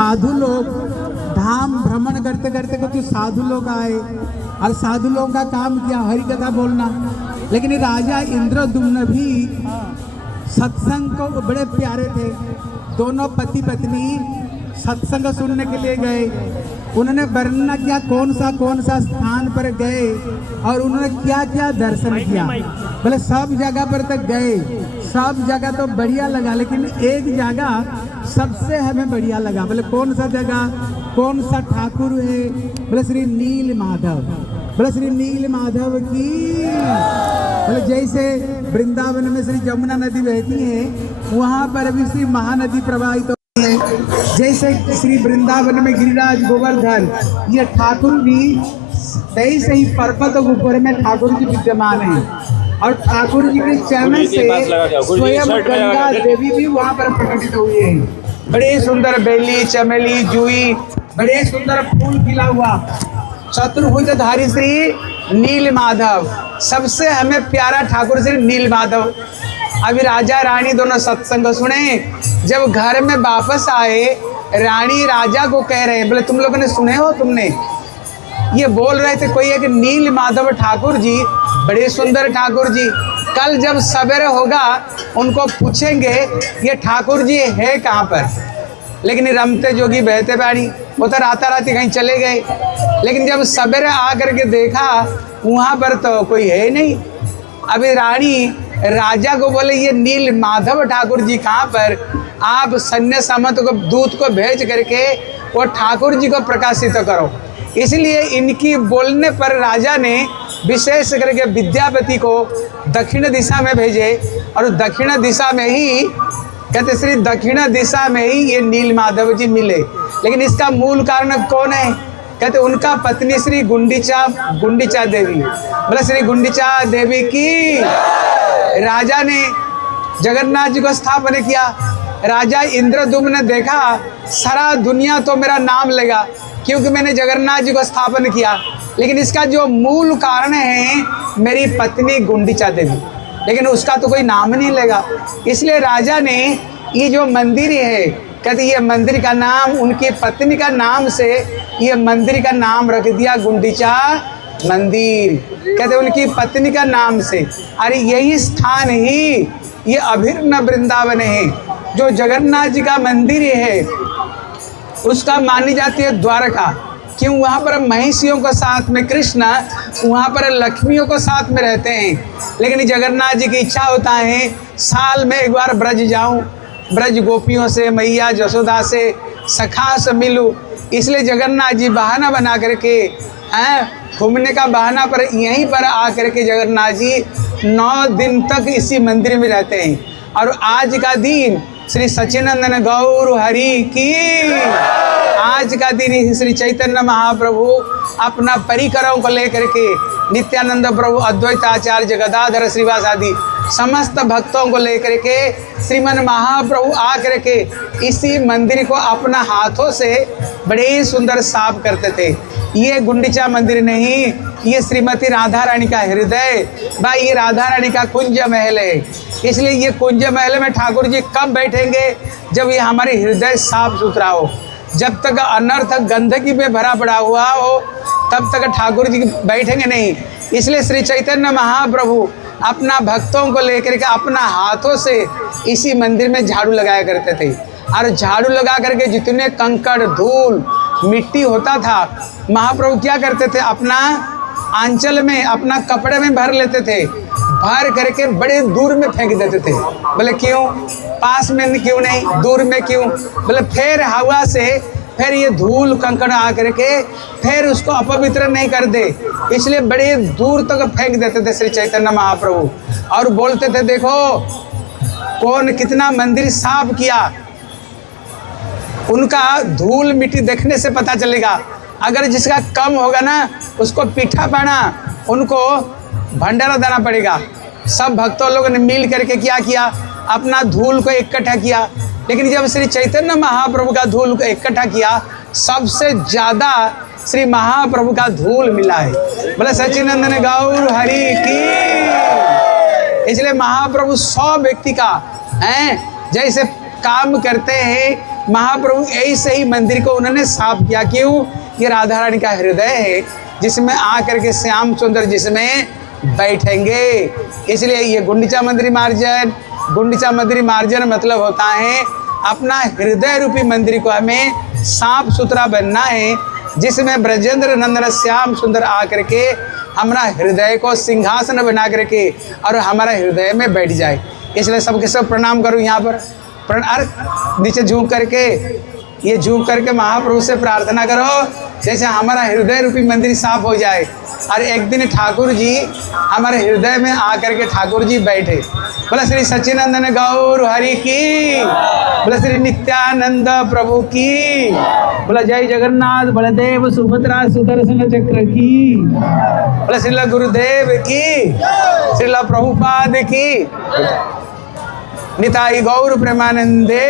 साधु लोग धाम भ्रमण करते करते कुछ साधु लोग आए और साधु लोगों का काम किया हरि कथा बोलना। लेकिन राजा इंद्रद्युम्न भी सत्संग को बड़े प्यारे थे। दोनों पति पत्नी सत्संग सुनने के लिए गए। उन्होंने वर्णना किया कौन सा स्थान पर गए और उन्होंने क्या क्या दर्शन किया। बोले सब जगह पर तक गए, सब जगह तो बढ़िया लगा, लेकिन एक जगह सबसे हमें बढ़िया लगा। बोले कौन सा जगह, कौन सा ठाकुर है? बोले श्री नील माधव। बोले श्री नील माधव की। बोले जैसे वृंदावन में श्री जमुना नदी बहती है, वहाँ पर भी श्री महानदी प्रवाहित होती है। जैसे श्री वृंदावन में गिरिराज गोवर्धन, ये ठाकुर भी वैसे ही पर्वत के ऊपर में ठाकुर जी विद्यमान है। और ठाकुर जी के चरण से स्वयं गंगा देवी भी वहाँ पर प्रकटित हुई है। बड़े सुंदर बेली, चमेली, जूही, बड़े सुंदर फूल खिला हुआ चतुर्भुजधारी श्री नील माधव। सबसे हमें प्यारा ठाकुर श्री नील माधव। अभी राजा रानी दोनों सत्संग सुने। जब घर में वापस आए, रानी राजा को कह रहे हैं, बोले तुम लोगों ने सुने हो, तुमने ये बोल रहे थे कोई है कि नील माधव ठाकुर जी, बड़े सुंदर ठाकुर जी। कल जब सवेरे होगा उनको पूछेंगे ये ठाकुर जी है कहाँ पर। लेकिन रमते जोगी बहते पानी, वो तो राता राती कहीं चले गए। लेकिन जब सवेरे आकर के देखा वहाँ पर तो कोई है नहीं। अभी रानी राजा को बोले ये नील माधव ठाकुर जी कहाँ पर? आप सैन्य सामंत को दूत को भेज करके वो ठाकुर जी को प्रकाशित करो। इसलिए इनकी बोलने पर राजा ने विशेष करके विद्यापति को दक्षिण दिशा में भेजे। और दक्षिण दिशा में ही कहते श्री दक्षिण दिशा में ही ये नील माधव जी मिले। लेकिन इसका मूल कारण कौन है? कहते उनका पत्नी श्री गुंडीचा देवी। बोले श्री गुंडीचा देवी की। राजा ने जगन्नाथ जी को स्थापना किया। राजा इंद्रद्युम्न ने देखा सारा दुनिया तो मेरा नाम लेगा क्योंकि मैंने जगन्नाथ जी को स्थापन किया, लेकिन इसका जो मूल कारण है मेरी पत्नी गुंडीचा देवी, लेकिन उसका तो कोई नाम नहीं लेगा। इसलिए राजा ने ये जो मंदिर है, कहते ये मंदिर का नाम उनकी पत्नी का नाम से ये मंदिर का नाम रख दिया गुंडीचा मंदिर। कहते उनकी पत्नी का नाम से। अरे यही स्थान ही ये अभिन्न वृंदावन है। जो जगन्नाथ जी का मंदिर है उसका मानी जाती है द्वारका। क्यों? वहाँ पर महिषियों के साथ में कृष्ण, वहाँ पर लक्ष्मियों को साथ में रहते हैं। लेकिन जगन्नाथ जी की इच्छा होता है साल में एक बार ब्रज जाऊँ, ब्रज गोपियों से, मैया जसोदा से, सखा से मिलूँ। इसलिए जगन्नाथ जी बहाना बना करके घूमने का बहाना पर यहीं पर आकर के जगन्नाथ जी 9 दिन तक इसी मंदिर में रहते हैं। और आज का दिन श्री सच्चिदानंद गौर हरि की। आज का दिन श्री चैतन्य महाप्रभु अपना परिकरों को लेकर के नित्यानंद प्रभु, अद्वैत आचार्य, गदाधर श्रीवास आदि समस्त भक्तों को लेकर के श्रीमन महाप्रभु आकर के इसी मंदिर को अपना हाथों से बड़े सुंदर साफ करते थे। ये गुंडीचा मंदिर नहीं, ये श्रीमती राधा रानी का हृदय भाई, ये राधा रानी का कुंज महल है। इसलिए ये कुंज महल में ठाकुर जी कब बैठेंगे? जब ये हमारे हृदय साफ सुथरा हो। जब तक अनर्थ गंदगी में भरा पड़ा हुआ हो तब तक ठाकुर जी बैठेंगे नहीं। इसलिए श्री चैतन्य महाप्रभु अपना भक्तों को लेकर के अपना हाथों से इसी मंदिर में झाड़ू लगाया करते थे। और झाड़ू लगा करके जितने कंकड़, धूल, मिट्टी होता था, महाप्रभु क्या करते थे? अपना आंचल में, अपना कपड़े में भर लेते थे, भर करके बड़े दूर में फेंक देते थे। बोले क्यों? पास में क्यों नहीं, दूर में क्यों? बोले फिर हवा से फिर ये धूल कंकड़ आ करके फिर उसको अपवित्र नहीं कर दे, इसलिए बड़े दूर तक फेंक देते थे श्री चैतन्य महाप्रभु। और बोलते थे देखो कौन कितना मंदिर साफ किया। उनका धूल मिट्टी देखने से पता चलेगा। अगर जिसका कम होगा ना उसको पीठा पाना, उनको भंडारा देना पड़ेगा। सब भक्तों लोगों ने मिल करके क्या किया? अपना धूल को इकट्ठा किया। लेकिन जब श्री चैतन्य महाप्रभु का धूल को इकट्ठा किया, सबसे ज़्यादा श्री महाप्रभु का धूल मिला है। बोले सच्चिदानंद गौर हरि की। इसलिए महाप्रभु 100 व्यक्ति का जैसे काम करते हैं महाप्रभु ऐसे ही मंदिर को उन्होंने साफ किया। क्यों? ये राधा रानी का हृदय है जिसमें आकर के श्याम सुंदर जिसमें बैठेंगे। इसलिए ये गुंडीचा मंदिर मार्जन, गुंडीचा मंदिर मार्जन मतलब होता है अपना हृदय रूपी मंदिर को हमें साफ सुथरा बनना है, जिसमें ब्रजेंद्र नंदन श्याम सुंदर आकर के हमारा हृदय को सिंहासन बना करके और हमारा हृदय में बैठ जाए। इसलिए सबके सब प्रणाम करूं यहाँ पर नीचे झुक करके, ये झुक करके महाप्रभु से प्रार्थना करो जैसे हमारा हृदय रूपी मंदिर साफ हो जाए और एक दिन ठाकुर जी हमारे हृदय में आकर के ठाकुर जी बैठे। बोला श्री सच्चिनंदन गौर हरि की, बोला श्री नित्यानंद प्रभु की, बोला जय जगन्नाथ बलदेव सुभद्रा सुदर्शन चक्र की, बोला श्रीला गुरुदेव की, श्रीला प्रभुपाद की, निताई गौर प्रेमानंदे।